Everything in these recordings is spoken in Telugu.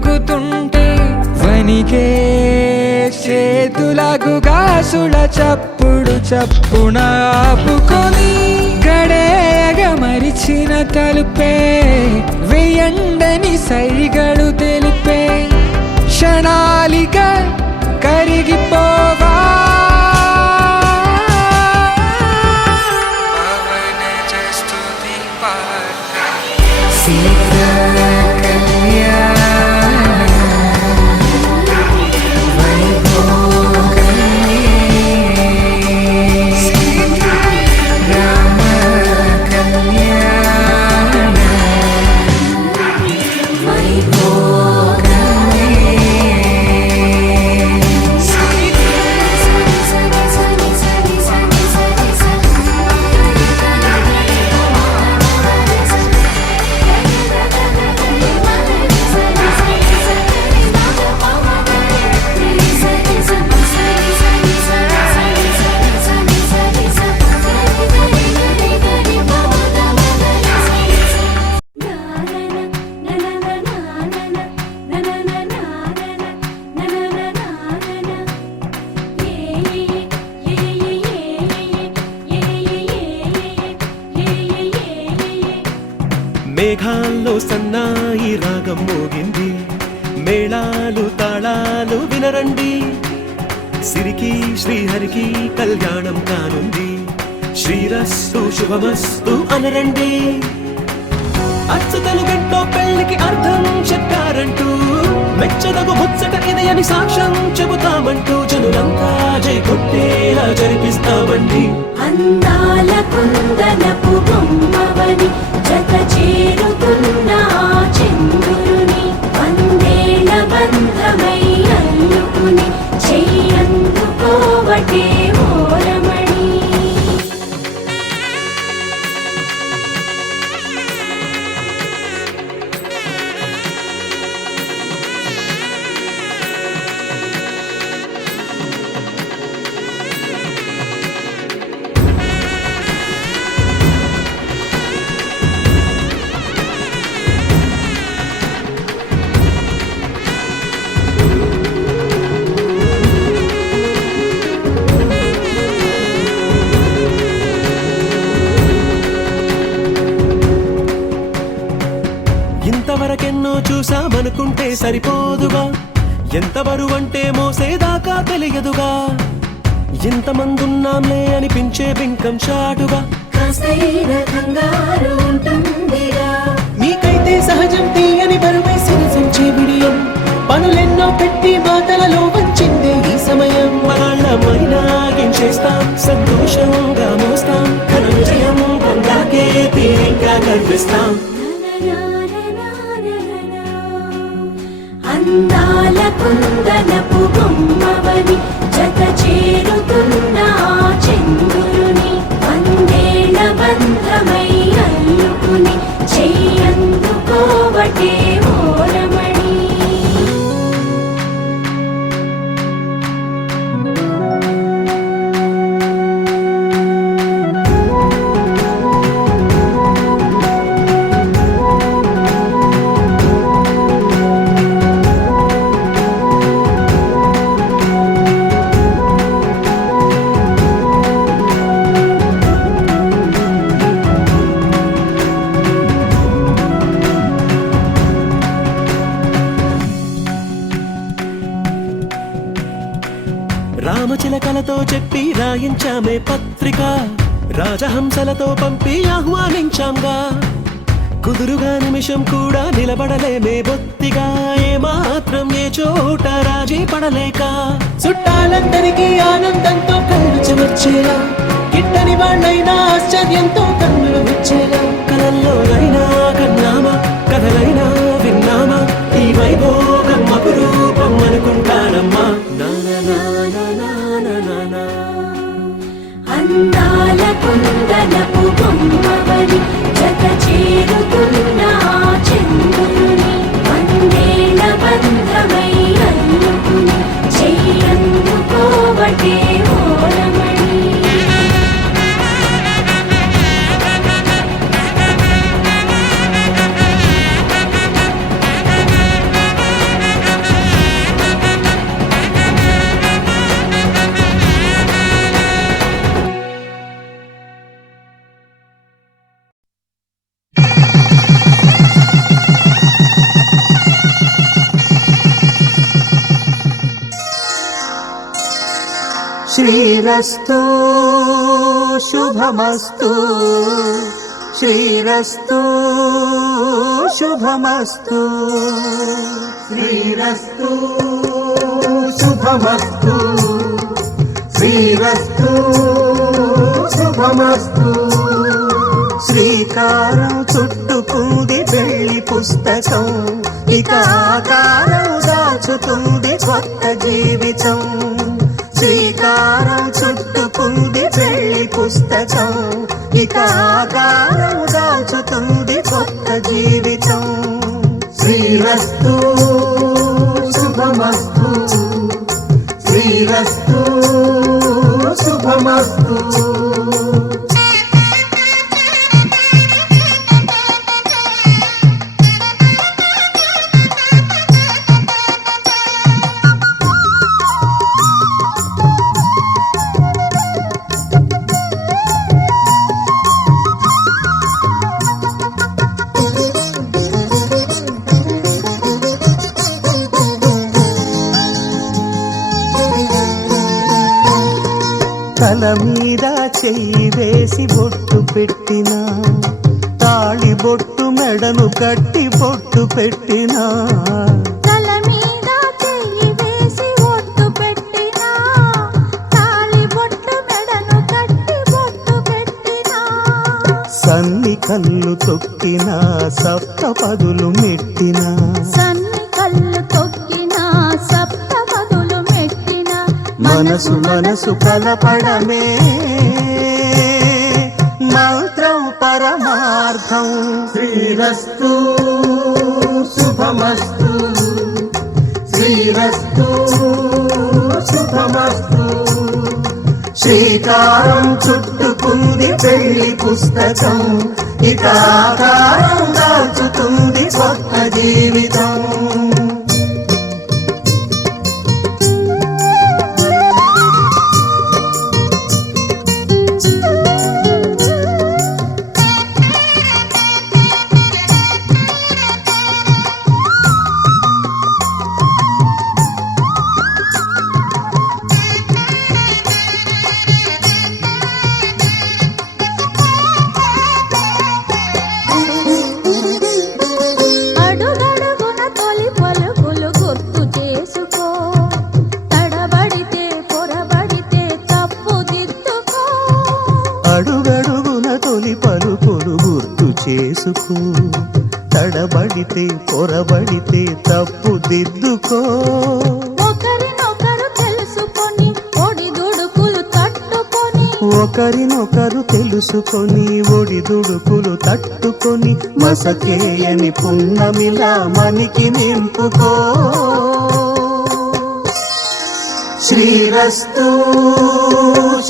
తిరుగుతుంటే వనికే చేతులకు గాసుల చప్పుడు చప్పున ఆపుకొని గడేయగ మరిచిన తలుపే వెయ్యండని సైగడు తెలిపే క్షణాలిక కరిగిపోవా మేఘాల్లో సన్నాయి రాగం మోగింది, మేళాలు తాళాలు వినరండి, సిరికి శ్రీహరికి కళ్యాణం కానుంది, శ్రీరస్తు శుభమస్తు అనరండి. అచ్చతలు గంటో పెళ్లికి అర్థం చెప్పారంటూ మెచ్చదగు ముచ్చట ఇది అని సాక్ష్యం చెబుతామంటూ జనులంతా జై కొట్టేలా జరిపిస్తామండి. అందాల కుందనపు బొమ్మవని జత చేరుతున్న చంద్రుని వందేళ్ల బంధమై అల్లుకుని చెయ్యందుకోవటే ఓరమణి. ఇంతవరకెన్నో చూసామనుకుంటే సరిపోదుగా, ఎంత బరువంటే మోసేదాకా తెలియదుగా, ఇంతమందున్నాంలే అనిపించే బింకం చాటుగా కాస్తైన కంగారు ఉంటుందిగా. మీకైతే సహజం తీయని బరువే సిరిసంచే బిడియం, పనులెన్నో పెట్టి మాటలలో వచ్చిందే ఈ సమయం. మనాళ్ళమైనా గించేస్తాం, సంతోషంగా మోస్తాం, ఘన విజయం పొందాకే తీరిగ్గా కనిపిస్తాం. అందాల కుందనపు బొమ్మవని జత చేరుతున్న చంద్రుని వందేళ్ల బంధమై అల్లుకుని చెయ్యందుకోవటే ఓరమణి. రామచిలకలతో చెప్పి రాయించామే పత్రిక, రాజహంసలతో పంపి ఆహ్వానించాంగా, కుదురుగా నిమిషం కూడా నిలబడలేమే బొత్తిగా, ఏమాత్రం ఏ చోట రాజీ పడలేక, చుట్టాలందరికీ ఆనందంతో కళ్ళు చెమర్చేలా, గిట్టని వాళ్ళైనా ఆశ్చర్యంతో కన్నులు వచ్చేలా, కలల్లోనైనా కన్నామా కథలైనా విన్నామా, ఈ వైభోగం అపురూపం అనుకుంటానమ్మా. అందాల కుందనపు బొమ్మవని జత చేరుతున్న చంద్రుని వందేళ్ల బంధమై అల్లుకుని చెయ్యందుకోవటే ఓరమణి. శ్రీరస్తు శుభమస్తు శ్రీరస్తు శుభమస్తు శ్రీరస్తు శుభమస్తు శ్రీరస్తు శుభమస్తు శ్రీకారం చుట్టుకుంది వెళ్లి పుస్తకం ఇక ఆకారం దాచుతుంది కొత్త జీవితం శ్రీకారం చుట్టుకుంది వెళ్లి పుస్తకం ఇక ఆకారం దాచుతుంది కొత్త జీవితం శ్రీరస్తు శుభమస్తు శ్రీరస్తు శుభమస్తు తల మీద చెయ్యి వేసి బొట్టు పెట్టినా తాళి బొట్టు మెడను కట్టి బొట్టు పెట్టినా తల మీద చెయ్యి వేసి ఒట్టు పెట్టినా తాళి బొట్టు మెడను కట్టి బొట్టు పెట్టినా సన్ని కళ్ళు తొక్కినా సప్త పదులు మెట్టినా సన్ని కళ్ళు తొక్కినా సప్త పదులు మెట్టినా మనసు మనసు కలపడమే మంత్రం పరమార్థం శ్రీరస్తు శుభమస్తు శ్రీరస్తు శుభమస్తు శ్రీకారం చుట్టుకుంది పెళ్లి పుస్తకం ఇక ఆకారం దాచుతుంది కొత్త జీవితం అడుగడుగున తొలి పలుకులు గుర్తు చేసుకో తడబడితే పొరబడితే తప్పు దిద్దుకో అడుగడుగున తొలి పలుకులు గుర్తు చేసుకో తడబడితే పొరబడితే తప్పు దిద్దుకో ఒకరినొకరు తెలుసుకొని ఒడిదుడుకులు తట్టుకొని ఒకరినొకరు తెలుసుకొని ఒడిదుడుకులు తట్టుకొని మసకేయని పున్నమిలా మనికి నింపుకో శ్రీరస్తు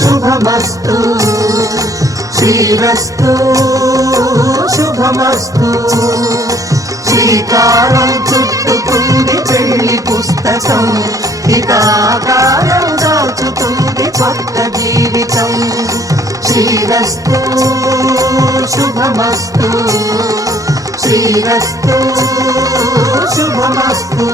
శుభమస్తు శ్రీరస్తు శుభమస్తు శ్రీకారం చుట్టుకుంది పెళ్లి పుస్తకం ఇక ఆకారం దాచుతుంది కొత్త జీవితం శ్రీరస్తు శుభమస్తు శ్రీరస్తు శుభమస్తు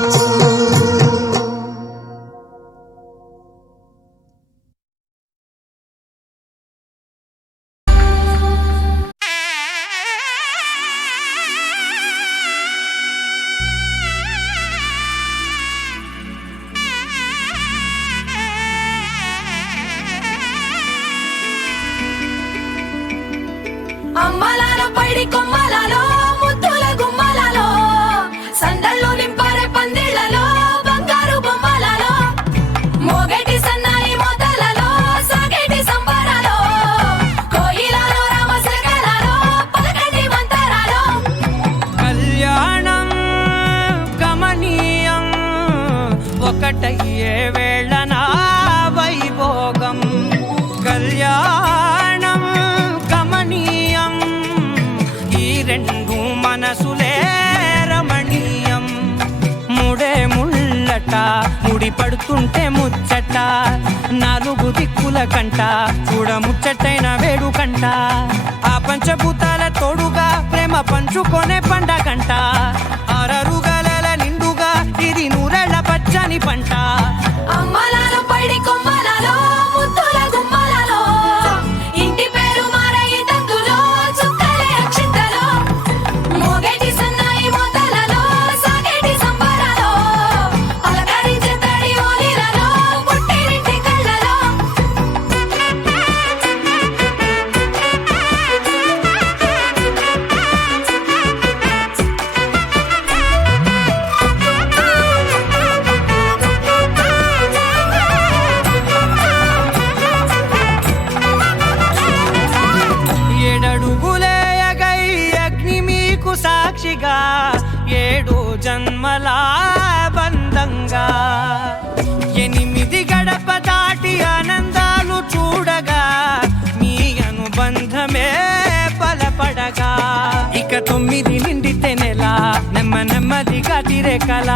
అమ్మలాలో పైడి కొమ్మలలో ముద్దుల గుమ్మలలో సందళ్ళు నింపారే పందిళ్లలో బంగారు బొమ్మలలో మోగేటి సన్నాయి మోతలలో సాగేటి సంబరాలో కోయిలలో రామశకలలో పలకటి మంతరాలో కళ్యాణం గమనీయం ఒకటయ్యే వేళ నా వైభోగం కళ్యాణం గమనీయం ఈ రెండు మనసులే రమణీయం ముడే ముళ్ళట ముడి పడుతుంటే ముచ్చట నాలుగు దిక్కుల కంట చూడ ముచ్చటైన వేడుకంట ఆ పంచభూతాల తోడుగా ప్రేమ పంచుకొనే పండగంట అరరుగల నిండుగా ఇది నూరెళ్ళ పచ్చని పంట అమ్మలాలో పైడి కొమ్మలలో ఆనందంగా 8 గడప దాటి ఆనందాలు చూడగా మీ అనుబంధమే బలపడగా ఇక 9 నిండితే నెల నెమ్మదిగా తిరేకల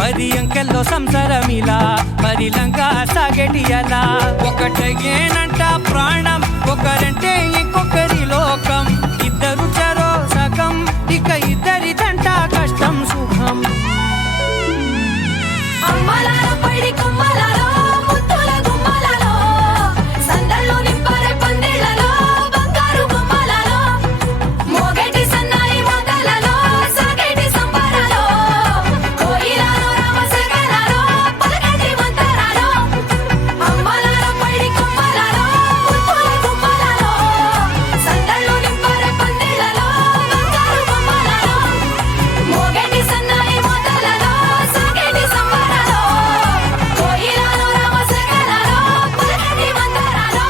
10 అంకెల్లో సంసారమిలా పరిలంగా సాగేటి అలా ఒకటేనంట ప్రాణం ఒకరంటే ఇంకొకరి లోకం ఇద్దరు చరో సగం ఇక ఇద్దరిదంట కష్టం సుఖం అమ్మలాల పైడి కొమ్మలలో ముత్తుల గుమ్మలలో సందళ్ళు నింపారే పందిళ్లలో బంగారు గుమ్మలలో మోగేటి సన్నాయి మోతలలో సాగేటి సంబరాలో కోయిలలో రామశేఖరాలో పలకేటి మంతరాలో అమ్మలాల పైడి కొమ్మలలో ముత్తుల గుమ్మలలో సందళ్ళు నింపారే పందిళ్లలో బంగారు గుమ్మలలో మోగేటి సన్నాయి మోతలలో సాగేటి సంబరాలో కోయిలలో రామశేఖరాలో పలకేటి మంతరాలో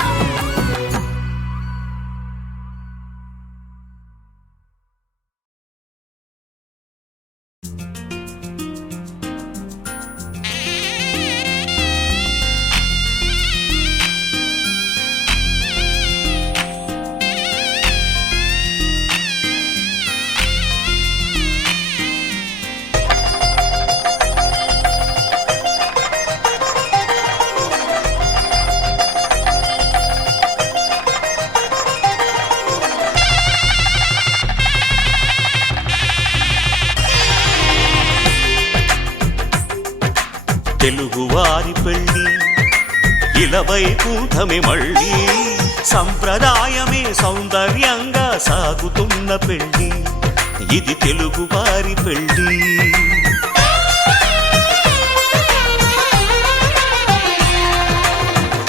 తెలుగువారి పెళ్ళి ఇలవైకుంఠమే మళ్ళీ సంప్రదాయమే సౌందర్యంగా సాగుతున్న పెళ్ళి ఇది తెలుగువారి పెళ్ళి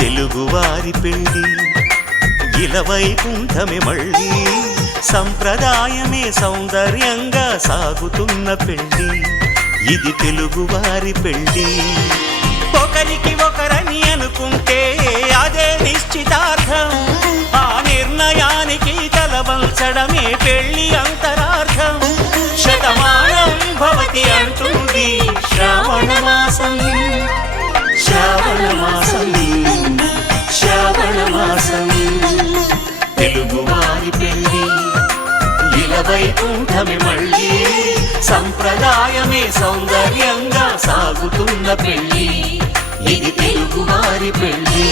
తెలుగువారి పెళ్ళి ఇలవైకుంఠమే మళ్ళీ సంప్రదాయమే సౌందర్యంగా సాగుతున్న పెళ్ళి ఇది తెలుగువారి పెళ్ళి ఒకరికి ఒకరని అనుకుంటే అదే నిశ్చితార్థం ఆ నిర్ణయానికి తలవంచడమే పెళ్ళి అంతరార్థం శతమానం భవతి అంటుంది శ్రావణ మాసం శ్రావణ మాసం శ్రావణ మాసం తెలుగువారి పెళ్ళి ఇలవైకుంఠమే మళ్ళీ సంప్రదాయమే సౌందర్యంగా సాగుతున్న పెళ్ళి ఇది తెలుగువారి పెళ్ళి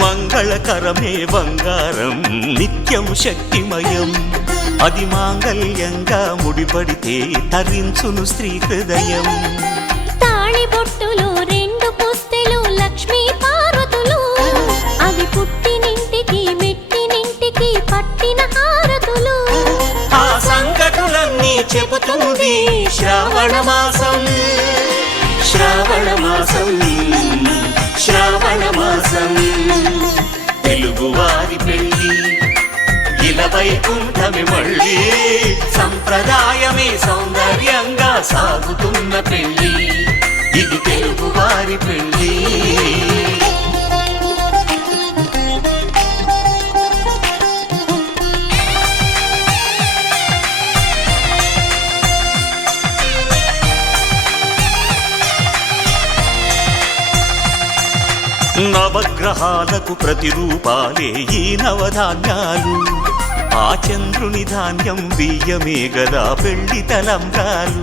మంగళకరమే బంగారం నిత్యం శక్తిమయం అది మాంగళ్యంగా ముడిపడితే తరించును స్త్రీ హృదయం తాళి బొట్టులో 2 పుస్తెలు లక్ష్మీ పార్వతులు అవి పుట్టినింటికి మెట్టినింటికి పట్టిన హారతులు ఆ సంగతులన్నీ చెబుతుంది శ్రావణ మాసం శ్రావణ మాసం శ్రావణ మాసం తెలుగువారి పెళ్ళి ఇలవైకుంఠమే మళ్ళీ సంప్రదాయమే సౌందర్యంగా సాగుతున్న పెళ్ళి ఇది తెలుగువారి పెళ్ళి నవగ్రహాలకు ప్రతిరూపాలే ఈ నవధాన్యాలు ఆ చంద్రుని ధాన్యం బియ్యమే గదా పెళ్లి తలంబ్రాలు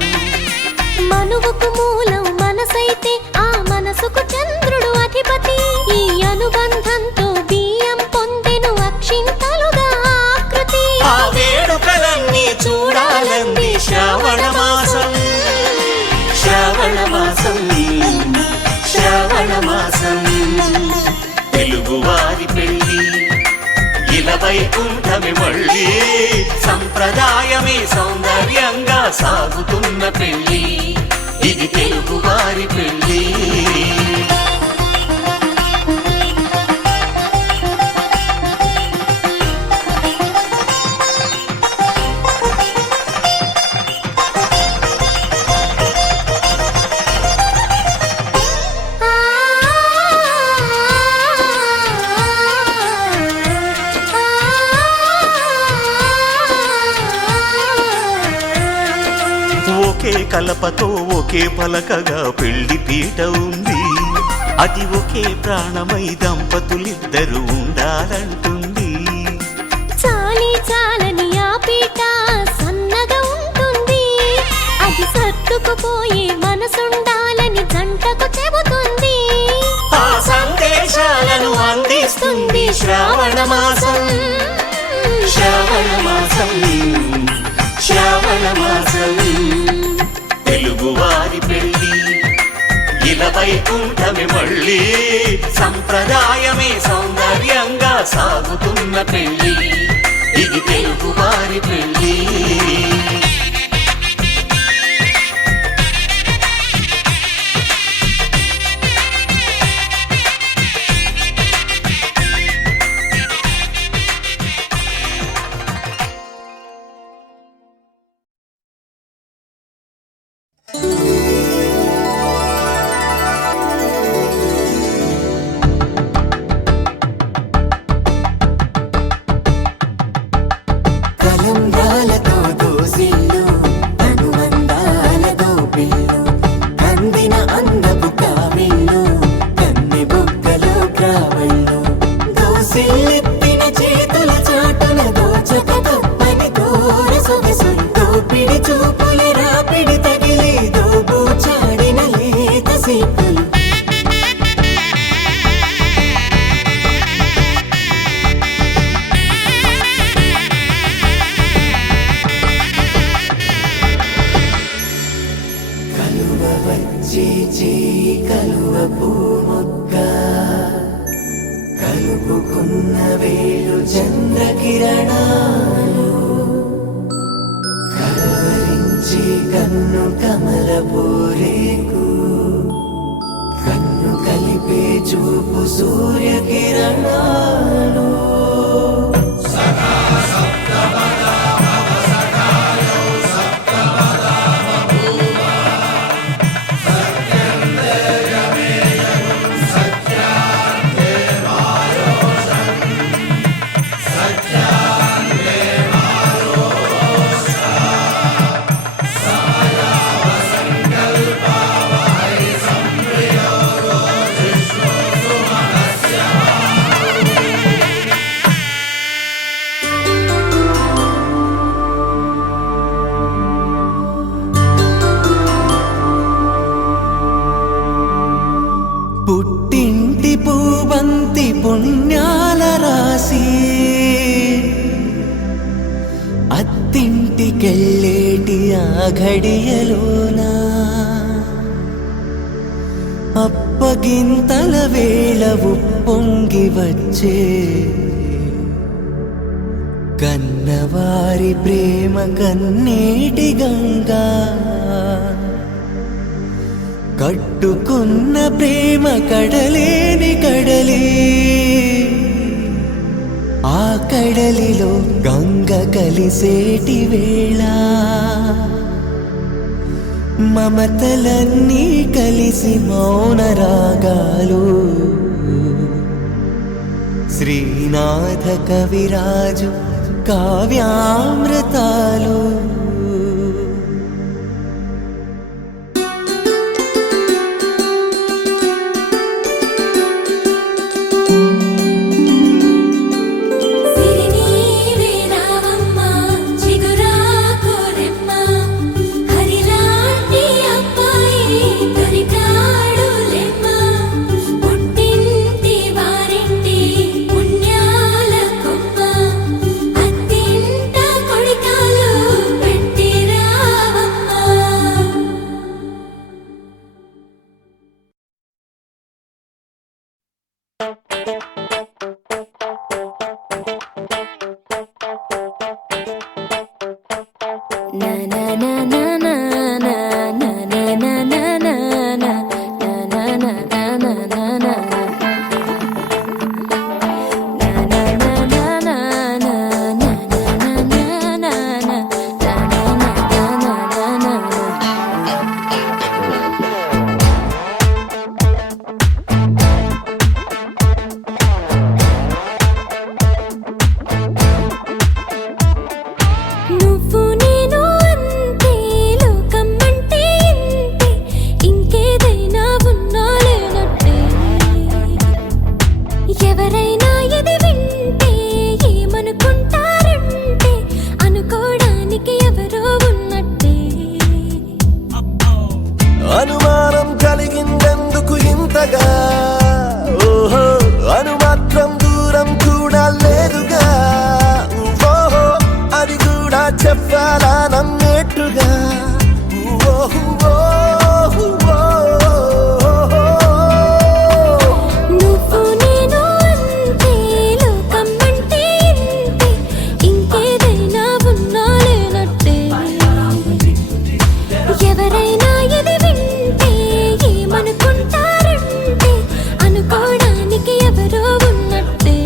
మనువుకు మూలం మనసైతే ఆ మనసుకు చంద్రుడు అధిపతి ఈ అనుబంధంతో బియ్యం పొందెను అక్షింతలుగా ఆకృతి ఆ వేడుకలన్నీ చూడాలంది శ్రావణ మాసం శ్రావణ మాసం శ్రావణ మాసం తెలుగువారి పెళ్ళి ఇలవైకుంఠమే మళ్ళీ సంప్రదాయమే సౌందర్యంగా సాగుతున్న పెళ్ళి ఇది కలపతో ఒకే పలకగా పెళ్లి పీట ఉంది. అది ఒకే ప్రాణమై దంపతులిద్దరూ ఉండాలంటుంది. చాలి చాలని ఆ పీట సన్నగా ఉంటుంది. అది సర్దుకుపోయే మనసుండాలని జంటకు చెబుతుంది. ఆ సందేశాలను అందిస్తుంది శ్రావణ మాసం. శ్రావణ మాసం, శ్రావణ మాసం. తెలుగువారి పెళ్లి ఇలా వైకుంఠమే మళ్ళీ, సంప్రదాయమే సౌందర్యంగా సాగుతున్న పెళ్లి. ఇది తెలుగువారి పెళ్లి. కలంబ్రాలతో దోసిళ్ళు, అనుబంధాలతో పిల్లు, కందిన అందపు కావిళ్ళు, కన్నె బుగ్గలో గ్రావళ్ళు, దోసిళ్ళెత్తిన చేతుల చాటున దోచక తప్పని దూర సొగసు, దోపిడి చూపుల రాపిడి తగిలి దోబూచాడిన లేత సీపులు. కలువ వచ్చే చేయి కలువ పూమొక్క, కలుపుకున్న వేలు చంద్రకిరణాలు, కలవరించే కన్ను కమల పూరేకు, కన్ను కలిపే చూపు సూర్యకిరణాలు. పుట్టింటి పూబంతి పుణ్యాల రాసి, అత్తింటికెళ్ళేటి ఆ ఘడియలోన, అప్పగింతల వేళ ఉప్పొంగి వచ్చే కన్నవారి ప్రేమ కన్నీటి గంగా, కట్టుకున్న ప్రేమ కడలేని కడలి, ఆ కడలిలో గంగ కలిసేటి వేళ, మమతలన్నీ కలిసి మౌన రాగాలు, శ్రీనాథ కవిరాజు కావ్యామృతాలు. సిరినీవే రావమ్మ చిగురాకు రెమ్మ, హరిలాంటి అబ్బాయి దొరికాడు లెమ్మ, పుట్టింటి వారింటి పుణ్యాల కొమ్మ, అత్తింట కొడికాలు అనుమానం కలిగిందెందుకు ఇంతగా ఓహో అనుమాత్రం దూరం కూడా లేదుగా ఓహో అది కూడా చెప్పాలా నమ్మేట్టుగా ఓహో నువ్వు నేను అంతే లోకం అంటే ఇంతే ఇంకేదైనా ఉన్నా లేనట్టే ఎవరైనా ఇది వింటే ఏమనుకుంటారంటే అనుకోవడానికి ఎవరో ఉన్నట్టే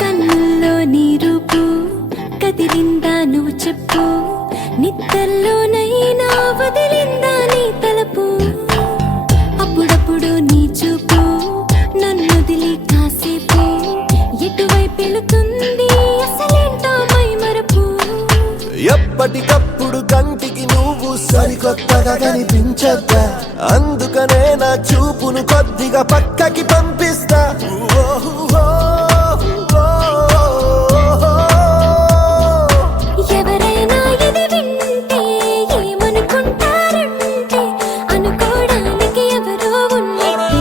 కన్నుల్లో నీ రూపు కదిలిందా నువ్వు చెప్పు నిద్రలోనైనా వదిలిందా నీ తలపు అప్పుడప్పుడు నీ చూపు నన్ను వదిలి కాసేపు ఎటువైపు వెళుతుంది అసలేంటో మైమరపు ఎప్పటికప్పుడు కంటికి నువ్వు సరికొత్తగా కనిపించద్దా అందుకనే నా చూపును కొద్దిగా పక్కకి పంపిస్తా ఎవరైనా ఇది వింటే ఏమనుకుంటారంటే అనుకోవడానికి ఎవరో ఉన్నట్టే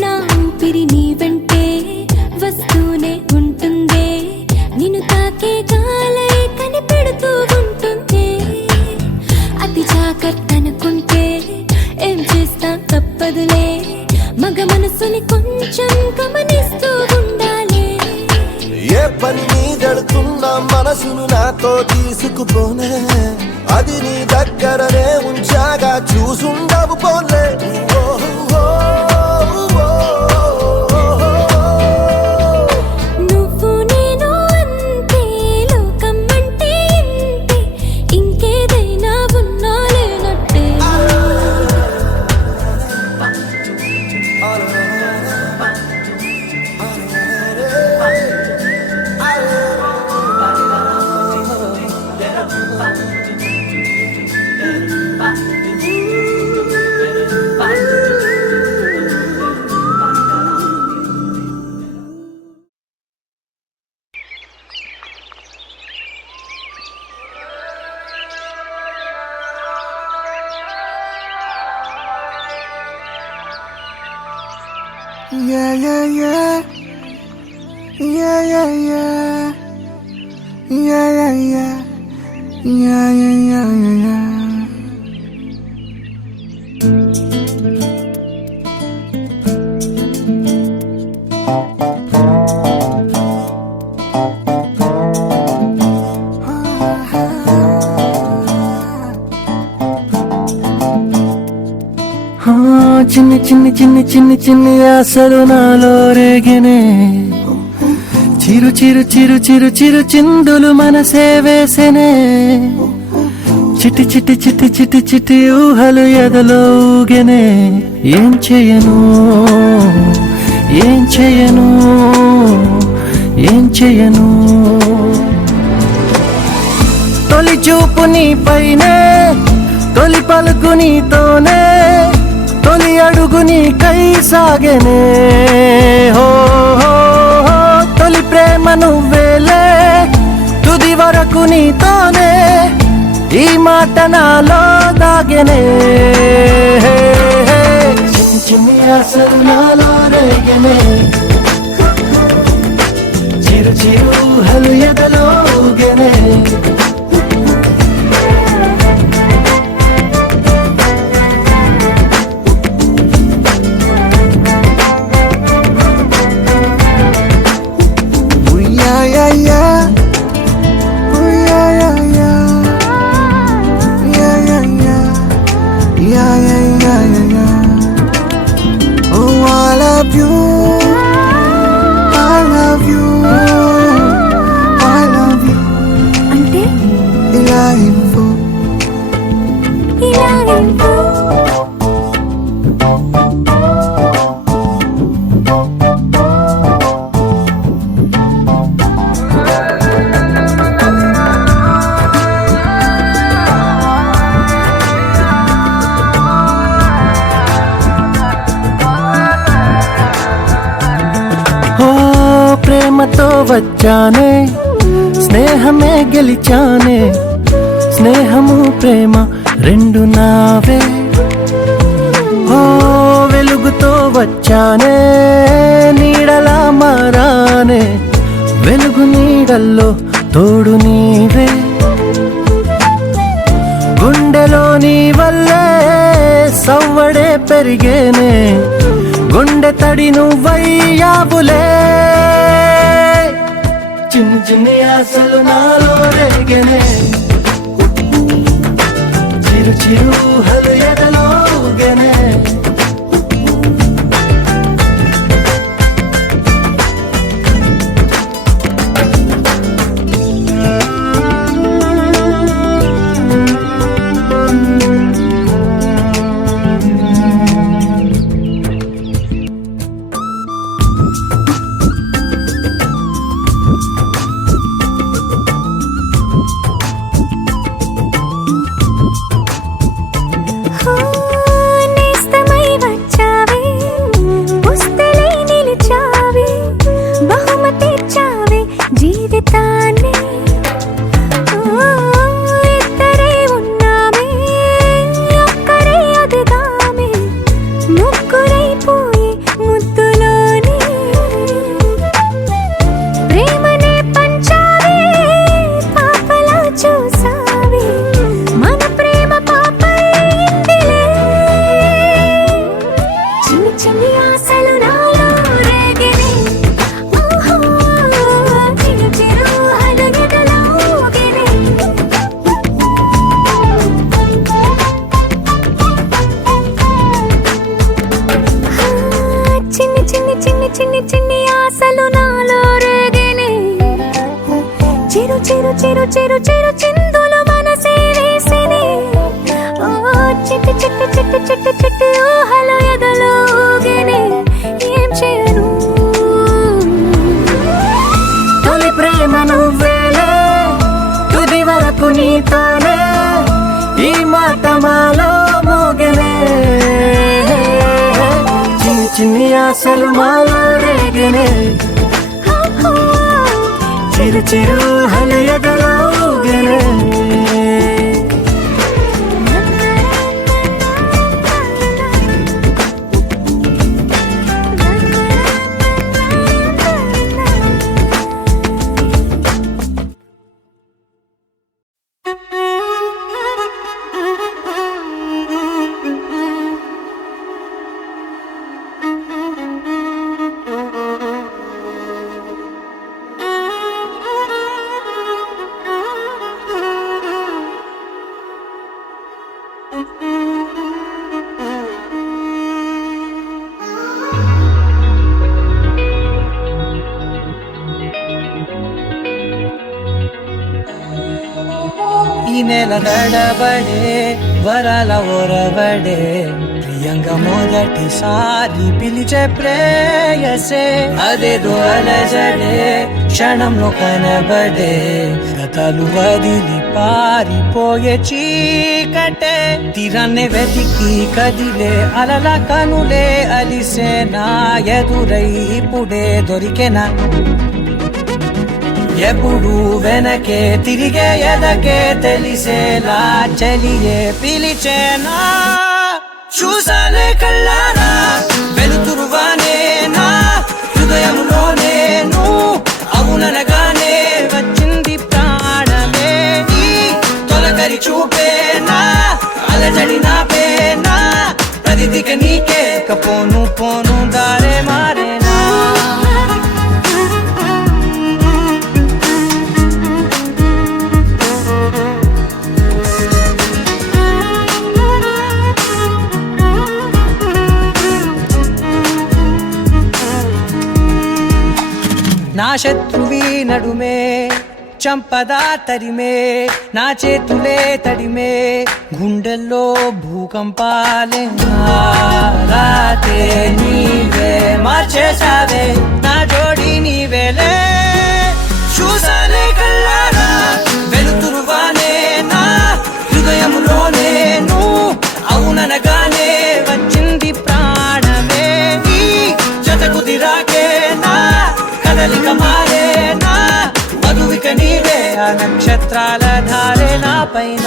నా ఊపిరి నీ వెంటే వస్తూనే ఉంటుందే నిన్ను తాకే గాలై కనిపెడుతూ ఉంటుందే అతి జాగ్రత్తనుకుంటే ఏం చేస్తా తప్పదులే మగ మనసుని కొంచెం గమనిస్తూ ఉండాలి ఏ పని నీదడుతున్నా మనసును నాతో తీసుకుపోనే అది నీ దగ్గరనే ఉంచాగా చూసుండవు పోలే నువ్వు నేను అంతే లోకం అంటే ఇంతే ఇంకేదైనా ఉన్నా లేనట్టే Yeah, yeah, yeah. Yeah, yeah, yeah. Yeah, yeah, yeah. Yeah, yeah, yeah, yeah, yeah. చిన్ని చిన్ని చిన్ని చిన్ని చిన్ని ఆశలు నాలో రేగినే చిరు చిరు చిరు చిరు చిరు చిందులు మనసే వేసెనే చిటి చిటి చిటి చిటి చిటి ఊహలు ఎదలో ఊగెనే ఏం చేయను ఏం చేయను ఏం చేయను తొలి చూపు నీ పైనే తొలి పలుకు నీతోనే తొలి అడుగు నీకై సాగెనే హో హో హో తొలి ప్రేమ నువ్వేలే తుది వరకు నీతోనే ఈ మాట నాలో దాగెనే చిన్ని చిన్ని ఆశలు నాలో రేగెనే చిరు చిరు ఊహలు ఎదలో ఊగెనే ఇవ్వు ఇలా ఇవ్వు. ఓ ప్రేమతో వచ్చానే స్నేహమే గెలిచానే స్నేహము ప్రేమ రెండు నావే ఓ వెలుగుతో వచ్చానే నీడలా మారానే వెలుగు నీడల్లో తోడు నీవే గుండెలో నీ వల్లే సవ్వడే పెరిగేనే గుండె తడి నువ్వయ్యావులే చిన్ని చిన్ని ఆశలు నాలో రేగనే చిరు చిరు హలు ఎదలో ఊగనే నేస్తమై వచ్చావే పుస్తలై నిలిచావే బహుమతి ఇచ్చావే జీవితాన్ని ఇద్దరే ఉన్నామే ఒక్కరే అదిగామే ముగ్గురైపోయి ముద్దులోనే ప్రేమనే పంచావే పాపలా చూసావే మన ప్రేమ పాపైందిలే చిన్ని చిన్ని ఆశలు నాలో రేగినే ఓహో చిరు చిరు అలగెదలో ఊగినే చిన్ని చిన్ని చిన్ని చిన్ని చిన్ని ఆశలు నాలో రేగినే చిరు చిరు చిరు చిరు చిరు చిందులు మనసే వేసినే ఓ చిట్టి చిట్టి చిట్టి చిట్టి చిట్టి ఊహలు ఎదలో ఊగినే ఏం చేయను తొలి ప్రేమ నువ్వేలే తుది వరకు నీతోనే ఈ మాట మాలో మోగనే చిన్ని చిన్ని ఆశలు మాలో రేగనే చిరు చిరు హలు ఎదలో ఊగనే ఈ నెల నడబడే వరాల ఒరబడే ప్రియంగా మొదటిసారి పిలిచే ప్రేయసే అదేదో అలజడే క్షణంలో కనబడే గతాలు వదిలి పారిపోయే చీకటే తీరాన్నే వెతికి కదిలే అలల కనులే అలిసే నా ఎదురై ఇప్పుడే దొరికెనా ఎప్పుడు వెనకే తిరిగే ఎదకే తెలిసేలా చెలియే పిలిచేనా చూసాలే కళ్ళారా వెలుతురువానే నా హృదయంలోనే అవుననగానే వచ్చింది ప్రాణమే ఈ తొలకరి చూపేనా అలజడి నా పేనా ప్రతిదిక నీకే పోను పోను దారే మారేనా నా శత్రువి నడుమే చంపదా తరిమే నా చేతులే తడిమే గుండెల్లో భూకంపాలే రాతే నీవే మార్చేసావే నా జోడి నీవేలే చూసానే కళ్ళారా వెలుతురువానే నా హృదయములోనే నువ్వు అవుననగానే వచ్చింది ప్రాణమే నీ జత కుదిరాకే నా కదలిక మారే నా మధువిక నీవే ఆ నక్షత్రాల ధారే నా పైన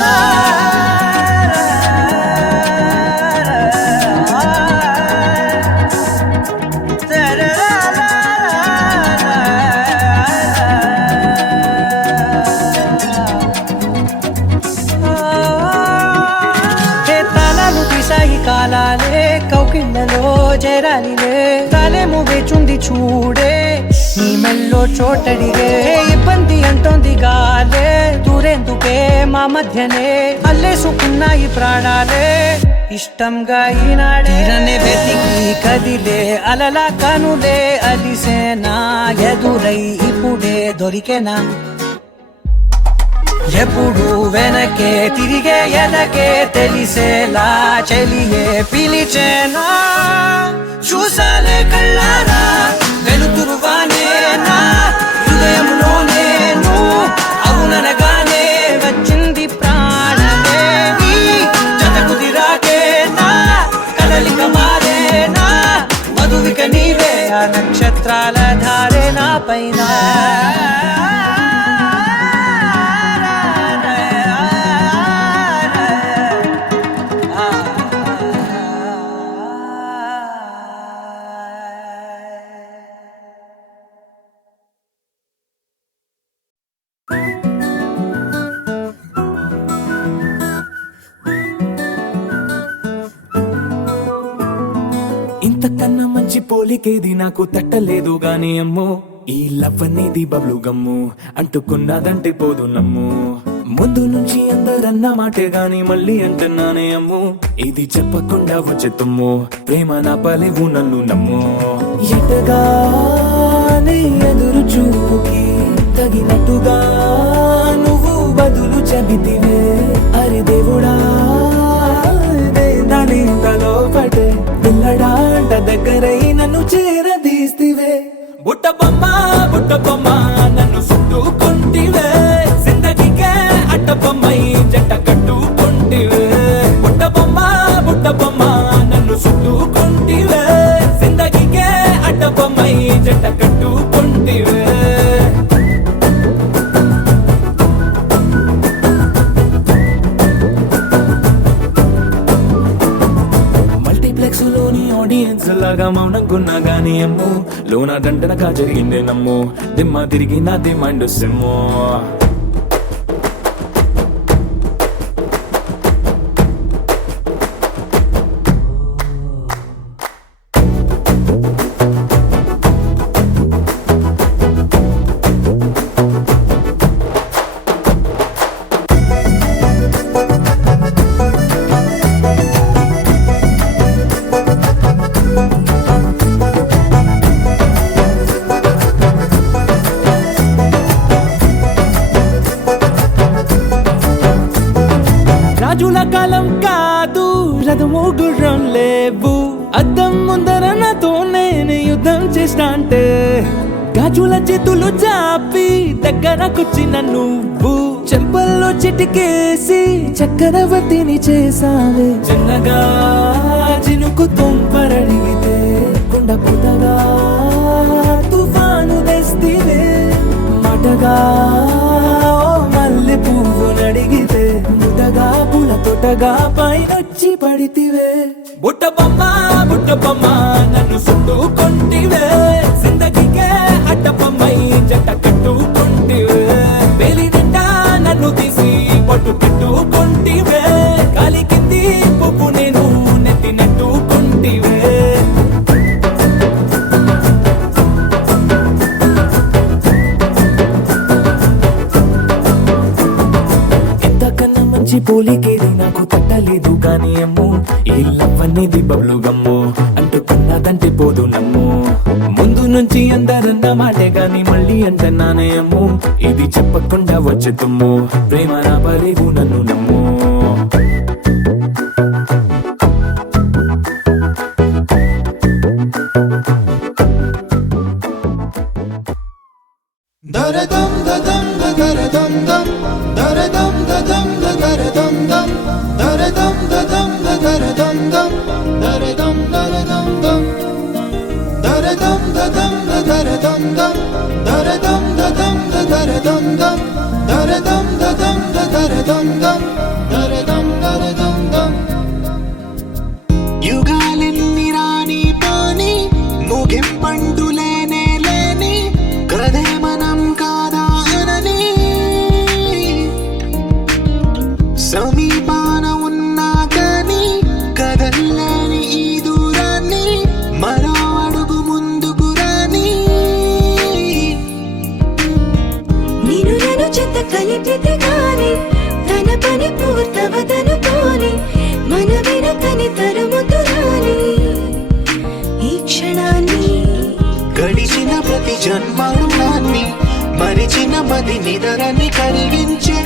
కాలాలే కౌకిళ్ళలో చేరాలిలే కాలేము వేచుంది చూడే నీ మెల్లో చోటడిగే ఇబ్బంది అంటోంది గాలే దూరేందుకే మా మధ్యనే అల్లేసుకున్నాయి ప్రాణాలే ఇష్టంగా ఈనాడే వెతికి కదిలే అలలా కనులే అలిసేనా ఎదురై ఇప్పుడే దొరికేనా ఎప్పుడు వెనకే తిరిగే ఎదకే తెలిసేలా చెలియే పిలిచేనా చూసాలే కళ్ళారా వెలుతురువానే నా హృదయంలోనే నువ్వు అవుననగానే వచ్చింది ప్రాణమే నీ జత కుదిరాకే నా కదలిక మారే నా మధువిక నీవే ఆ నక్షత్రాల ధారే నా పైన ఇంతకన్నా మంచి పోలికేది నాకు తట్టలేదు గాని అమ్మో ఈ లవ్ అనేది బబ్లు గమ్ము అంటుకున్నదంటే పోదు నమ్ము ముందు నుంచి అందరన్న మాటే గాని మళ్ళీ అంటున్నానే అమ్ము ఇది చెప్పకుండా వచ్చే తుమ్ము ప్రేమ నా పలేవు నన్ను నమ్ము ఎటగానే ఎదురు చూపుకి తగినట్టుగా నువ్వు బదులు చెబితివే అరే దేవుడా దానింతలో పడే పిల్లడాంట దగ్గరై నన్ను చేరదీస్తివే బుట్ట బొమ్మ నన్ను చుట్టుకుంటివే జిందగీకే అట్ట బొమ్మై జంట కట్టుకుంటివే బుట్ట బొమ్మ నన్ను చుట్టుకుంటివే జిందగీకే అట్ట బొమ్మై జంట కట్టుకుంటివే ఆడియన్స్ లాగా మౌనంకున్నా గానీ అమ్ము లోన దండనగా జరిగిందే నమ్ము దిమ్మ తిరిగి నా దిమ్మండు సిమ్ము రాజుల కాలం కాదు రథము గుర్రం లేవు అద్దం ముందర నాతో నేను యుద్ధం చేస్తా అంటే గాజుల చేతులు చాపి దగ్గరకొచ్చిన నువ్వు చెంపల్లో చిటికేసి చక్రవర్తిని చేసావే చిన్నగా చినుకు తుంపరడిగితే కుండ పుటగా తుఫాను తెస్తివే మాటగా మల్లె పువ్వు నడిగితే ముదగా పుల తొటగా పైనొచ్చి పడితివే బుట్ట బొమ్మ నన్ను చుట్టుకుంటివే జిందగీకే అట్ట బొమ్మై జంట కట్టుకుంటివే వేలి నిండా నన్ను తీసి పట్టు పెట్టుకుంటివే కాలి కింది పువ్వు నేను నెత్తినట్టుకుంటివే పోలి పలికేది నాకు తట్టలేదు గాని అమ్మో ఈ లవ్ అనేది బబ్లు గమ్ము అంటుకున్నదంటే పోదు నమ్ము ముందు నుంచి అందరన్న మాటే గాని మళ్ళీ అంటున్నానే అమ్ము ఇది చెప్పకుండా వచ్చే తుమ్ము ప్రేమ నా పలేవు నన్ను నమ్ము దరదం దదం దరదం దం దరదం దదం దరదం దం దరదం దదం దరదం దం దరదం దరదం దం దరదం దదం దరదం దం దరదం దదం దరదం దం దరదం దదం దరదం దం దరదం దరదం దం యుగాలెన్ని రాని పాని ముగింపండు లేనే లేని కదే మనం కాదా అనని సమీపాన ఉన్నా కానీ కదల్లేని ఈ దూరాన్ని మరో అడుగు ముందుకు రాని నిన్ను నన్ను చెత్త కలిపితే గాని తన పని పూర్తవదనుకోని మన వెనకని తరుముతురాని ఈ క్షణాన్ని గడిచిన ప్రతి జన్మరుణాన్ని మరిచిన మది నిదరని కరిగించే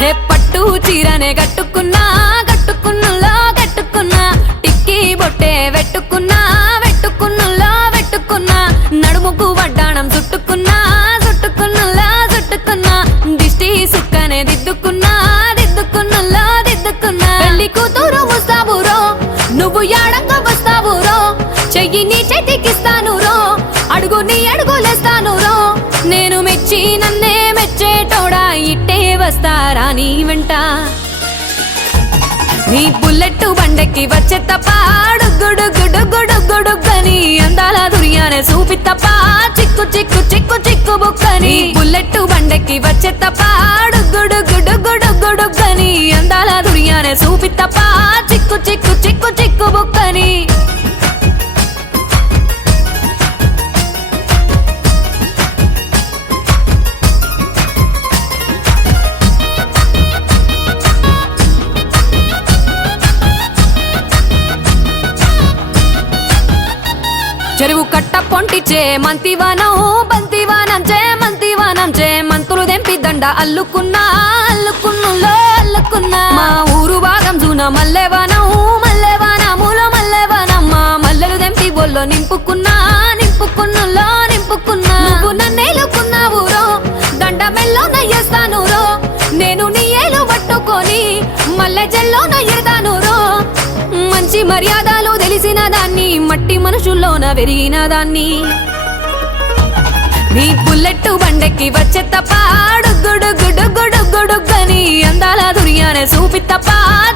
హే పట్టు చీరనే గట్టుకున్నా గట్టుకున్నులో గట్టుకున్నా టిక్కీ బొట్టే వెట్టుకున్నా వెట్టుకున్నులో వెట్టుకున్నా నడుముకు వడ్డాణం చుట్టుకున్నా చుట్టుకున్నులో చుట్టుకున్నా దిష్టి సుక్కనే దిద్దుకున్నా దిద్దుకున్నులో దిద్దుకున్నా పెళ్లి కూతురు ముస్తాబురో నువ్వు యాడంగా వస్తావురో చెయ్యి నీ చేతికిస్తాను రో అడుగు నీ అడుగులేస్తాను రో నేను మెచ్చి నన్నే మెచ్చేటోడా ఇట్టే వస్తారా నీ వెంట నీ బుల్లెట్ బండెక్కి వచ్చే తప్ప గుడుగుడుగుడుగుడుగుడుగని అందాల దుర్యానే చూపి తప్ప చిక్కు చిక్కు చిక్కు చిక్కు బుక్కని బుల్లెట్ బండెక్కి వచ్చే తప్ప గుడుగుడుగుడుగుడుగని అందాల దుర్యానే చూపి తప్ప చిక్కు చిక్కు చిక్కు చిక్కు బుక్కని చెరువు కట్ట పొంటిచే మంతివానం బంతివానం చే మంతివానం చే మంతులు దెంపి దండ అల్లుకున్నా అల్లుకున్నులో అల్లుకున్నా మా ఊరు భాగం జూన మల్లెవానం మల్లెవానములో మల్లెవానం మా మల్లెలు దెంపి బొల్లో నింపుకున్నా నింపుకున్నులో నింపుకున్నా నువ్వు నన్నేలుకున్నావు రో దండ మెల్లో నయ్యేస్తాను రో నేను నీ ఏలు పట్టుకొని మల్లె జల్లో నయ్యేదాను రో మంచి మర్యాదలు తెలిసిన దాన్ని మట్టి మనుషుల్లోన పెరిగిన దాన్ని నీ బుల్లెట్ బండెక్కి వచ్చే తప్ప గుడుగుడుగుడుగుడుగని అందాల దుర్యానే చూపి తప్ప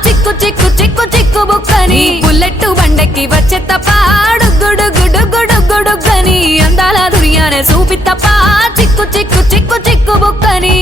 చిక్కు చిక్కు చిక్కు చిక్కు బుక్కని బుల్లెట్ బండెక్కి వచ్చే తప్ప గుడుగుడుగుడుగుడుగని అందాల దుర్యానే చూపి తప్ప చిక్కు చిక్కు చిక్కు చిక్కు బుక్కని